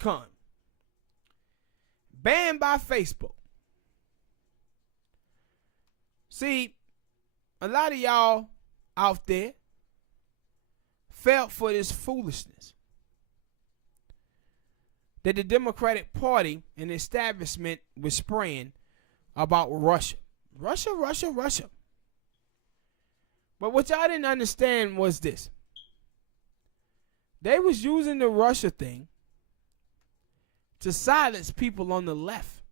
Farrakahn, banned by Facebook. See, a lot of y'all out there fell for this foolishness that the Democratic Party and the establishment was spraying about Russia. Russia, Russia, Russia. But what y'all didn't understand was this. They was using the Russia thing to silence people on the left.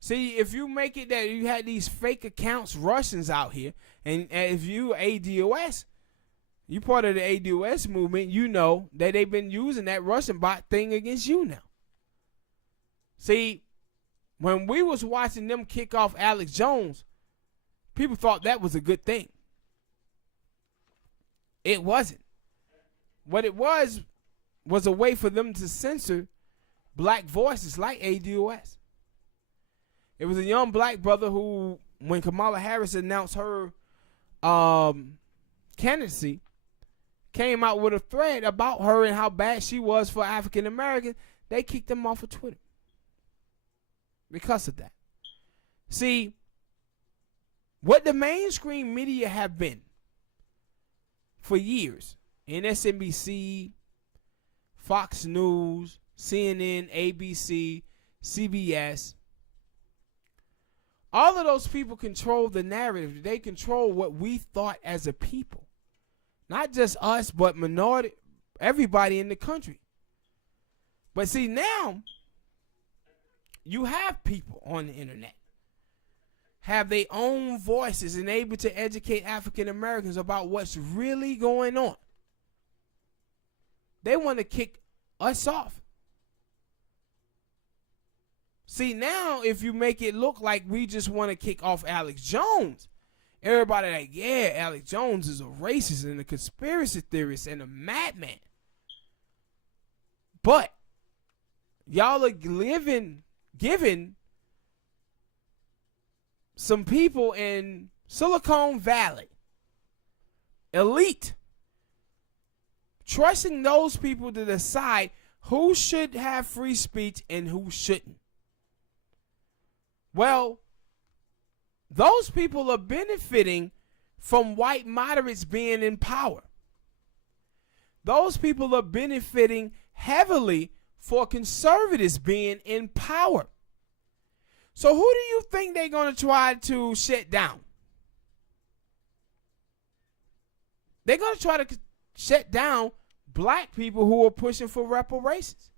See, if you make it that you had these fake accounts, Russians out here, and if you ADOS, you part of the ADOS movement, you know that they've been using that Russian bot thing against you now. See, when we was watching them kick off Alex Jones, people thought that was a good thing. It wasn't. What it was a way for them to censor black voices like ADOS. It was a young black brother who, when Kamala Harris announced her candidacy, came out with a thread about her and how bad she was for African Americans. They kicked him off of Twitter because of that. See, what the mainstream media have been for years, MSNBC, Fox News, CNN, ABC, CBS, all of those people control the narrative. They control what we thought as a people. Not just us, but minority, everybody in the country. But see, now, you have people on the internet have their own voices and able to educate African Americans about what's really going on. They want to kick us off. See, now if you make it look like we just want to kick off Alex Jones, everybody like, yeah, Alex Jones is a racist and a conspiracy theorist and a madman. But y'all are giving some people in Silicon Valley, elite, trusting those people to decide who should have free speech and who shouldn't. Well, those people are benefiting from white moderates being in power. Those people are benefiting heavily for conservatives being in power. So who do you think they're going to try to shut down? They're going to try to shut down black people who are pushing for reparations.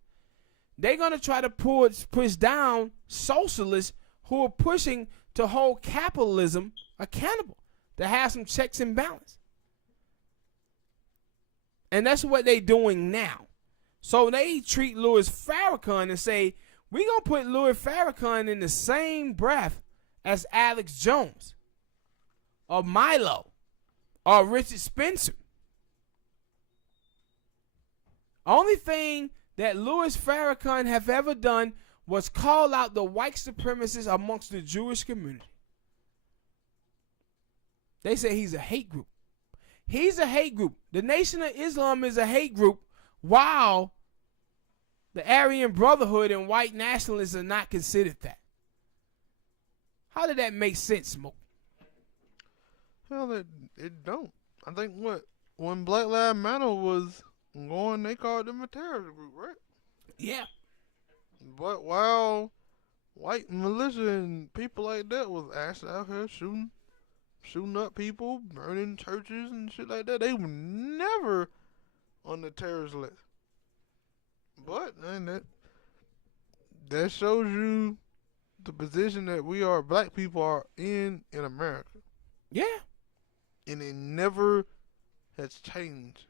They're going to try to push down socialists who are pushing to hold capitalism accountable, to have some checks and balance. And that's what they're doing now. So they treat Louis Farrakahn and say, we're going to put Louis Farrakahn in the same breath as Alex Jones or Milo or Richard Spencer. Only thing that Louis Farrakahn have ever done was call out the white supremacists amongst the Jewish community. They say he's a hate group. He's a hate group. The Nation of Islam is a hate group, while the Aryan Brotherhood and white nationalists are not considered that. How did that make sense, Smoke? Well, it don't. I think when Black Lives Matter was going, they called them a terrorist group, right? Yeah. But while white militia and people like that was actually out here shooting up people, burning churches and shit like that, they were never on the terrorist list. But and that shows you the position that we are, black people are in America. Yeah. And it never has changed.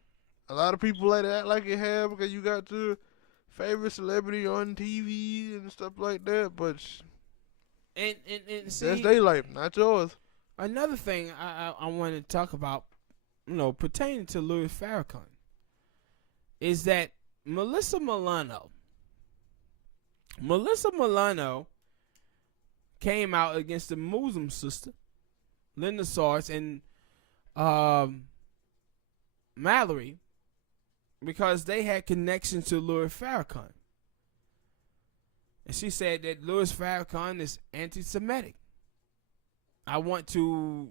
A lot of people like to act like it have because you got your favorite celebrity on TV and stuff like that, but and see, that's their life, not yours. Another thing I want to talk about, pertaining to Louis Farrakhan, is that Melissa Milano came out against the Muslim sister, Linda Sarge, and Mallory, because they had connections to Louis Farrakhan. And she said that Louis Farrakhan is anti-Semitic. I want to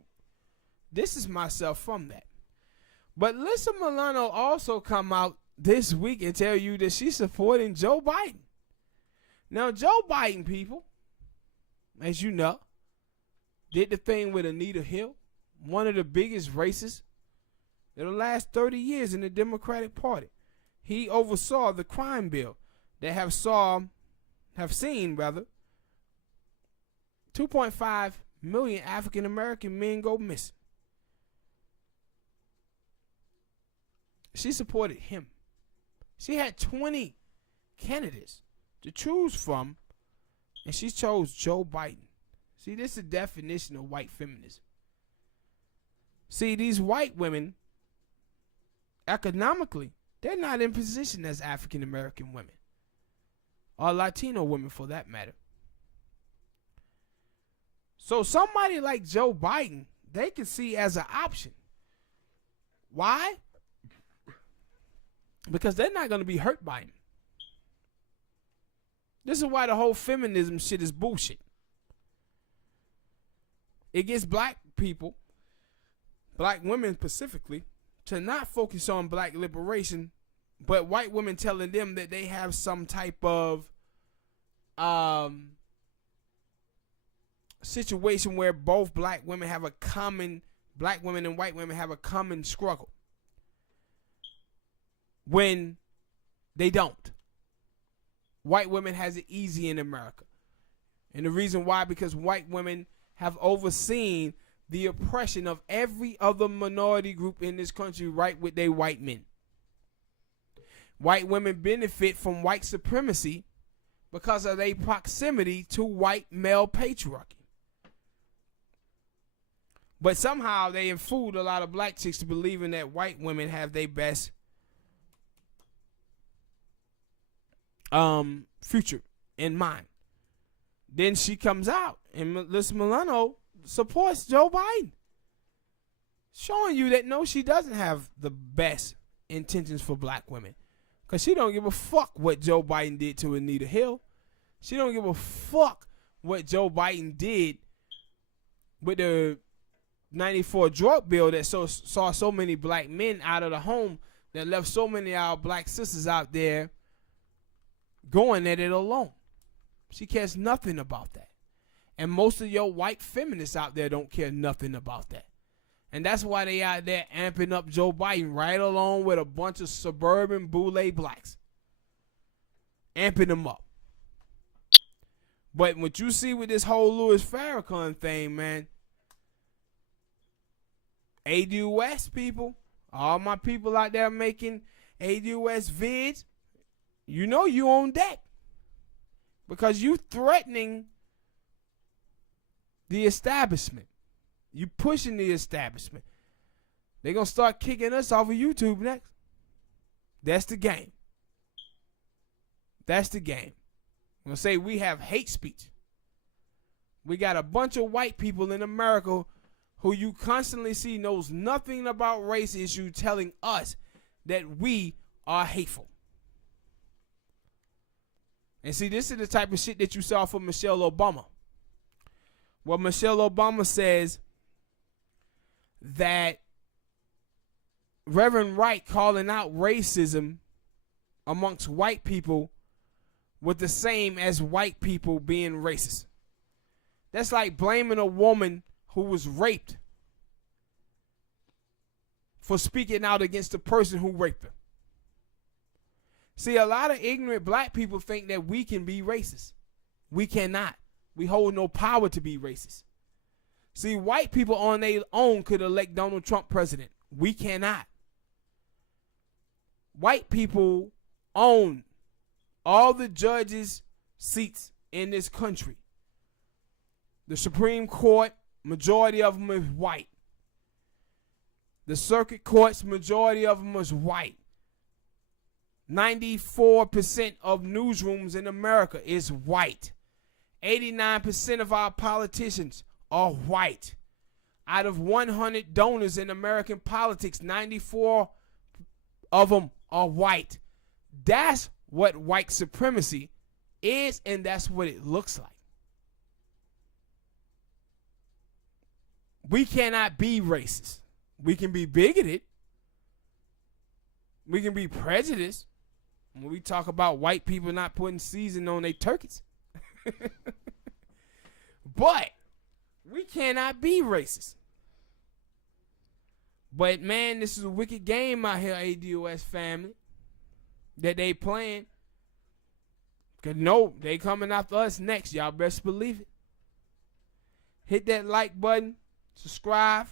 distance myself from that. But Lisa Milano also come out this week and tell you that she's supporting Joe Biden. Now, Joe Biden, people, as you know, did the thing with Anita Hill, one of the biggest racists in the last 30 years in the Democratic Party. He oversaw the crime bill that have seen 2.5 million African American men go missing. She supported him. She had 20 candidates to choose from, and she chose Joe Biden. See, this is the definition of white feminism. See, these white women, economically, they're not in position as African American women, or Latino women for that matter. So somebody like Joe Biden, they can see as an option. Why? Because they're not going to be hurt by him. This is why the whole feminism shit is bullshit. It gets black people, black women specifically, to not focus on black liberation, but white women telling them that they have some type of situation where both black women and white women have a common struggle. When they don't. White women has it easy in America. And the reason why, because white women have overseen the oppression of every other minority group in this country right with their white men. White women benefit from white supremacy because of their proximity to white male patriarchy. But somehow they have fooled a lot of black chicks to believing that white women have their best future in mind. Then she comes out and Liz Milano supports Joe Biden, showing you that no, she doesn't have the best intentions for black women, because she don't give a fuck what Joe Biden did to Anita Hill. She don't give a fuck what Joe Biden did with the 94 drug bill that saw so many black men out of the home, that left so many of our black sisters out there going at it alone. She cares nothing about that. And most of your white feminists out there don't care nothing about that. And that's why they out there amping up Joe Biden right along with a bunch of suburban boule blacks. Amping them up. But what you see with this whole Louis Farrakhan thing, man, ADOS people, all my people out there making ADOS vids, you know you on deck, because you threatening the establishment. You pushing the establishment. They're going to start kicking us off of YouTube next. That's the game. That's the game. I'm going to say we have hate speech. We got a bunch of white people in America who you constantly see knows nothing about race issue, telling us that we are hateful. And see, this is the type of shit that you saw from Michelle Obama. Well, Michelle Obama says that Reverend Wright calling out racism amongst white people was the same as white people being racist. That's like blaming a woman who was raped for speaking out against the person who raped her. See, a lot of ignorant black people think that we can be racist. We cannot. We hold no power to be racist. See, white people on their own could elect Donald Trump president. We cannot. White people own all the judges' seats in this country. The Supreme Court, majority of them is white. The circuit courts, majority of them is white. 94% of newsrooms in America is white. 89% of our politicians are white. Out of 100 donors in American politics, 94 of them are white. That's what white supremacy is, and that's what it looks like. We cannot be racist. We can be bigoted. We can be prejudiced when we talk about white people not putting seasoning on their turkeys. But we cannot be racist. But man, this is a wicked game out here, ADOS family, that they playing. Cause no, they coming after us next. Y'all best believe it. Hit that like button, subscribe,